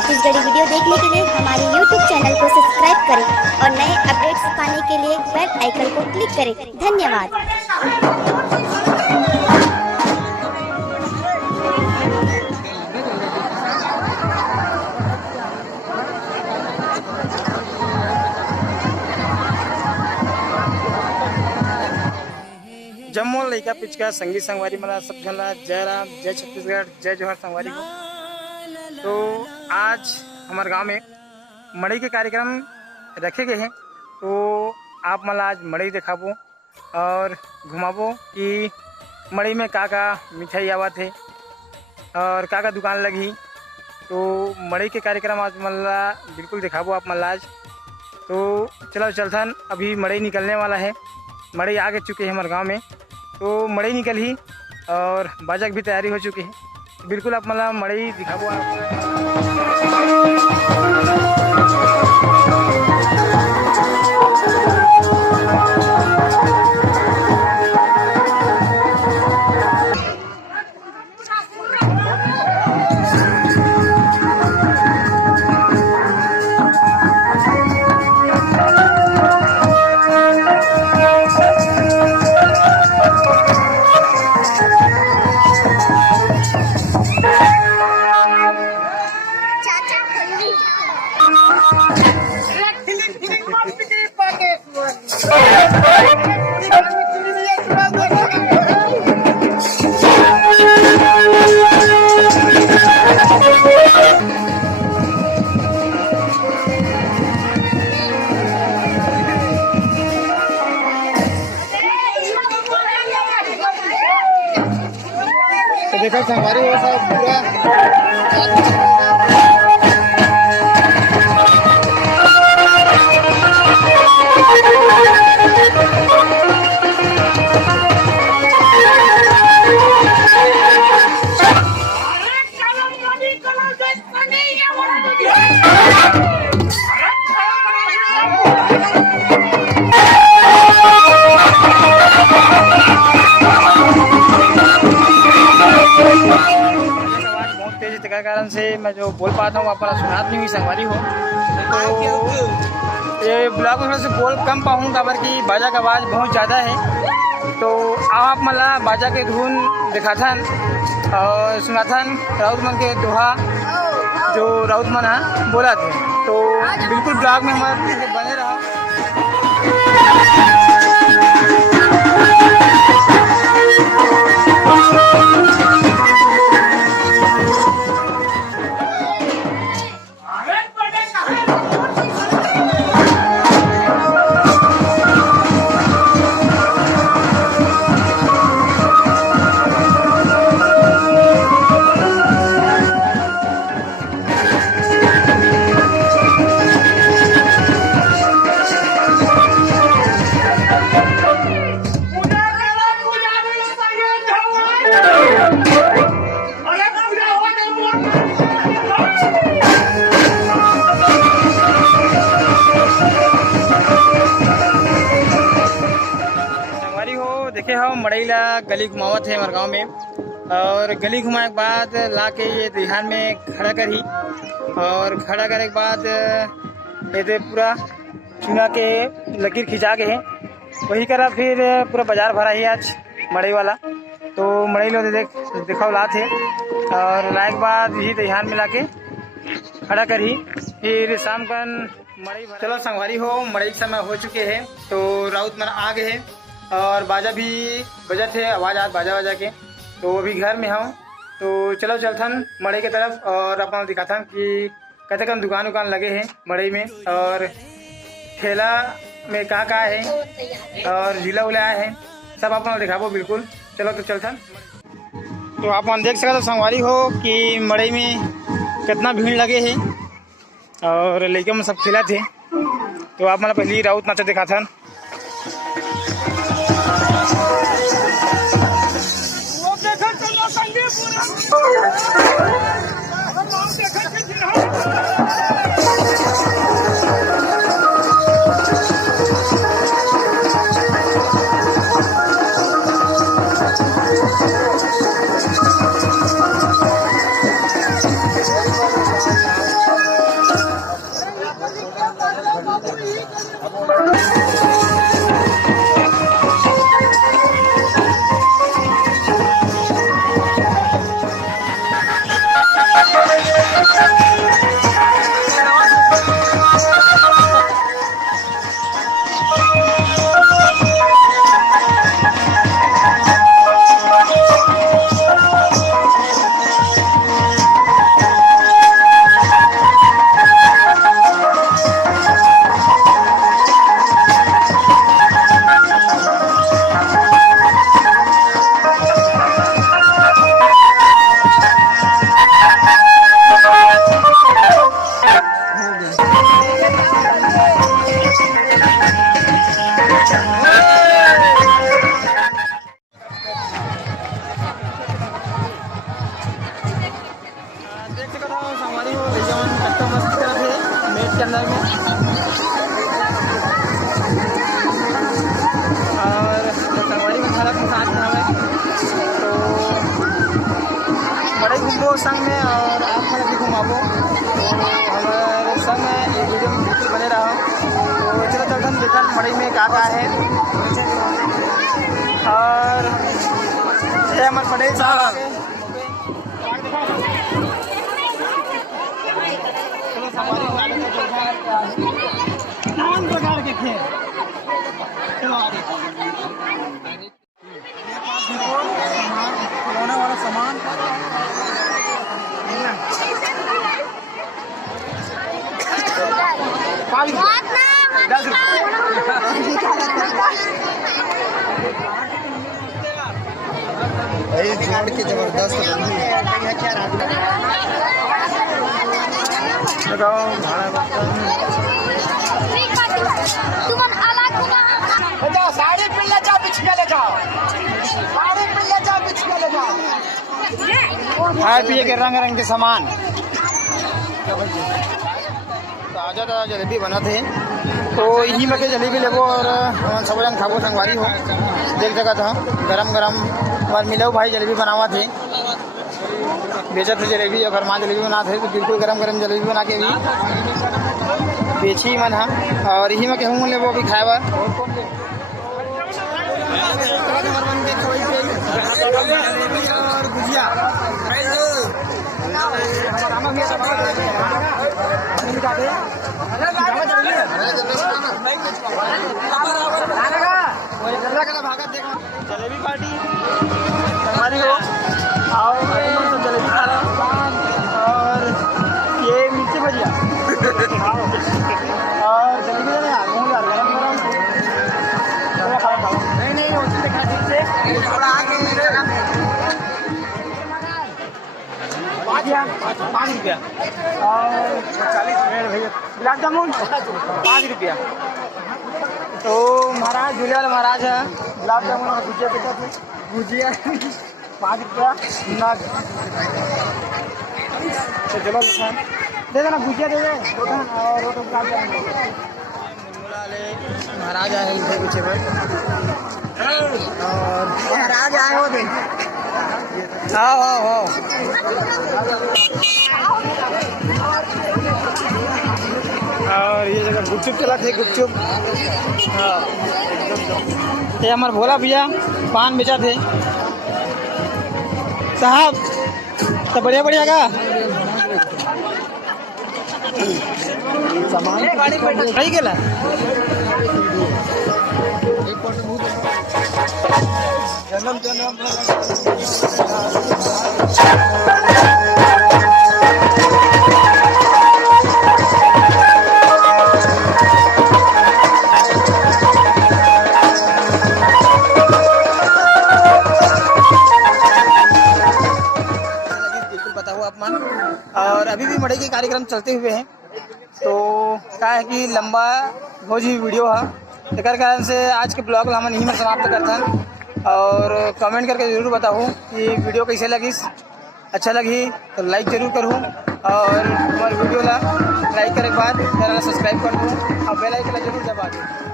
Chhattisgarhi video देखने के लिए हमारे YouTube चैनल को सब्सक्राइब करें और नए अपडेट्स पाने के लिए बेल आइकन को क्लिक करें। धन्यवाद। जम्मू लइका पिचका संगीत संगवारी मला सब झनला जय राम, जय छत्तीसगढ़, जय जोहर संगवारी हो। तो आज हमारे गांव में मड़ई के कार्यक्रम रखे गए हैं, तो आप मला आज मड़ई दिखाबो और घुमाबो कि मड़ई में का मिठाई आवत है और का दुकान लगी। तो मड़ई के कार्यक्रम आज मला बिल्कुल दिखाबो आप मला आज। तो चलो चलथन, अभी मड़ई निकलने वाला है। मड़ई आ गए चुके हैं हमारे गांव में, तो मड़ई निकल ही और बाजा की भी तैयारी हो चुकी है। बिल्कुल आप मला मड़ई दिखाबो देखो संगवारी वो सब पूरा के कारण से मैं जो बोल पाता हूँ अपना सुनात नहीं हुई संगवारी हो। तो ये ब्लॉग में से बोल कम पाऊँगा बल्कि बाजा का आवाज़ बहुत ज़्यादा है। तो आप मला बाजा के धुन दिखाथन और सुनाथन राउत मन के दोहा जो राउत मन है बोला थे। तो बिल्कुल ब्लॉग में हमारे बने रहा। देखे हो मड़ई ला गली घुमावत है हमारे गाँव में, और गली घुमाए के बाद ला के ये ध्यान में खड़ा करी और खड़ा करे के बाद ये पूरा चुना के लकीर खिंचा के है वही करा। फिर पूरा बाजार भरा ही आज मड़ई वाला। तो मड़ई लो देखो लात है और लाए के बाद यही ध्यान में ला के खड़ा करी। फिर शाम का मड़ई चलो संगवारी हो, मड़ई समय हो चुके हैं। तो राउत मन आ गए हैं और बाजा भी बजत है, आवाज़ आज बाजा के। तो वो भी घर में हूँ। तो चलो चलथन मड़ई की तरफ और अपना दिखाथन कि कते कन दुकान उकान लगे हैं मड़ई में और ठेला में का है और झीला उला है सब अपना दिखाबो बिल्कुल। चलो तो चलथन। तो आप देख सकते हो संगवारी हो कि मड़ई में कितना भीड़ लगे है और लड़के में सब खेला थे। तो आप मतलब पहली राउत नाचा दिखाथन। संगवारी हो भैया कस्टमर की तरफ है मेज के अंदर में और संगवारी में खाना साथ नाम है तो बड़े घूमो संग में और आप खड़ा भी घुमाबो तो हमारे संग में ये वीडियो में बिल्कुल बने रहा तो चलो चलते देखा मड़ई में का है और ये हमारे पटेल साहब नाम प्रकार के थे खिलौने वाला सामान जोड़ के जबरदस्त साड़ी पिल्ले जाओ बिछके ले जाओ साड़ी पिल्ले जाओ बिछके ले जाओ खाए पिए के रंग रंग के सामान ताजा ताजा जलेबी बना थे तो यही में के जलेबी लेबो और सब जन खाबो संगवारी हो देख जगह था गरम गरम और मिलो भाई जलेबी बनावा थे बेचत थे जलेबी और फरमा जलेबी बना थे तो बिल्कुल गरम गरम जलेबी बना के भी बेची मन हाँ और यही में के हूँ लेबो अभी खाए बार और गुजिया जलेबी पार्टी हमारी हो आओ तो जलेबी खा लो और ये मिर्ची भजिया और जलेबी गरम गरम नहीं दिखा दीजिए 5 रुपया और 40 मिनट भैया गुलाब जामुन 5 रुपया तो महाराज झूलेलाल महाराज है गुलाब जामुन और भुजिया बेचा थे भुजिया 5 रुपया नग तो चलो दे देना भुजिया दे दे और वो तो गुलाब जामुन महाराज आए हैं पीछे पर और महाराज आए हो दे आओ और ये जगह गुपचुप चला थे गुपचुप हाँ ये हमारे भोला भैया पान बेचा थे साहब तो बढ़िया बढ़िया का सामान सही गेला और अभी भी मड़ई के कार्यक्रम चलते हुए हैं तो क्या है कि लंबा भोज ही वीडियो है एक कारण से आज के ब्लॉग हम यहीं में समाप्त करते हैं और कमेंट करके ज़रूर बताऊँ कि वीडियो कैसे लगी अच्छा लगी तो लाइक ज़रूर करूँ और हमारे वीडियो ला लाइक करे के बाद चैनल सब्सक्राइब कर दूँ और बेल आइकन जरूर दबा दूँ।